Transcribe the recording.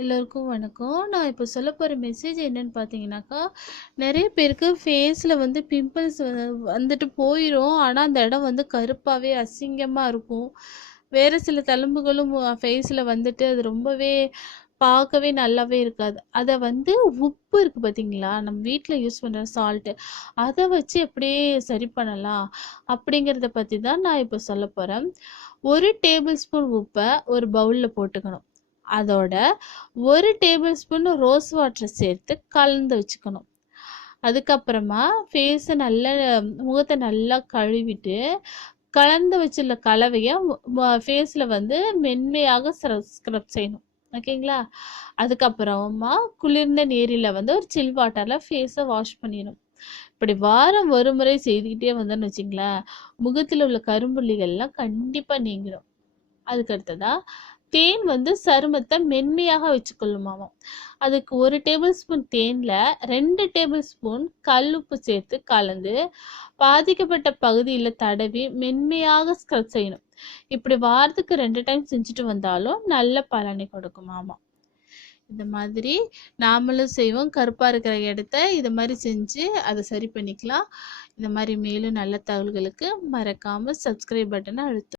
எல்லோருக்கும் வணக்கம். நான் இப்போ சொல்ல போகிற மெசேஜ் என்னன்னு பார்த்தீங்கன்னாக்கா, நிறைய பேருக்கு ஃபேஸில் வந்து பிம்பிள்ஸ் வந்துட்டு போயிடும் ஆனால் அந்த இடம் வந்து கருப்பாகவே அசிங்கமாக இருக்கும். வேறு சில தழும்புகளும் ஃபேஸில் வந்துட்டு அது ரொம்பவே பார்க்கவே நல்லாவே இருக்காது. அதை வந்து உப்பு இருக்குது பார்த்தீங்களா? நம்ம வீட்டில் யூஸ் பண்ணுற சால்ட்டு. அதை வச்சு எப்படியே சரி பண்ணலாம்? அப்படிங்கிறத பற்றி தான் நான் இப்போ சொல்ல போகிறேன் ஒரு டேபிள் ஸ்பூன் உப்பை ஒரு பவுலில் போட்டுக்கணும். அதோட ஒரு டேபிள் ஸ்பூன் ரோஸ் வாட்டர் சேர்த்து கலந்து வச்சுக்கணும். அதுக்கப்புறமா ஃபேஸை நல்லா முகத்தை நல்லா கழுவிட்டு, கலந்து வச்சுள்ள கலவையை ஃபேஸில் வந்து மென்மையாக ஸ்க்ரப் செய்யணும். ஓகேங்களா? அதுக்கப்புறமா குளிர்ந்த நீரில் வந்து ஒரு சில் வாட்டரில் ஃபேஸை வாஷ் பண்ணிடணும். இப்படி வாரம் ஒரு முறை செய்துக்கிட்டே வந்தோம்னு வச்சிங்களேன் முகத்தில் உள்ள கரும்புள்ளிகள்லாம் கண்டிப்பாக நீங்கிடும். அதுக்கடுத்ததாக தேன் வந்து சருமத்தை மென்மையாக வச்சுக்கொள்ளுமாமாம். அதுக்கு ஒரு டேபிள் ஸ்பூன் தேனில் ரெண்டு டேபிள் ஸ்பூன் கல்லுப்பு சேர்த்து கலந்து, பாதிக்கப்பட்ட பகுதியில் தடவி மென்மையாக ஸ்க்ரப் செய்யணும். இப்படி வாரத்துக்கு ரெண்டு டைம் செஞ்சுட்டு வந்தாலும் நல்ல பலனை கொடுக்குமாமா. இந்த மாதிரி நாமளும் செய்வோம். கருப்பாக இருக்கிற இடத்த இது மாதிரி செஞ்சு அதை சரி பண்ணிக்கலாம். இந்த மாதிரி மேலும் நல்ல தகவல்களுக்கு மறக்காமல் சப்ஸ்கிரைப் பட்டனை அழுத்தும்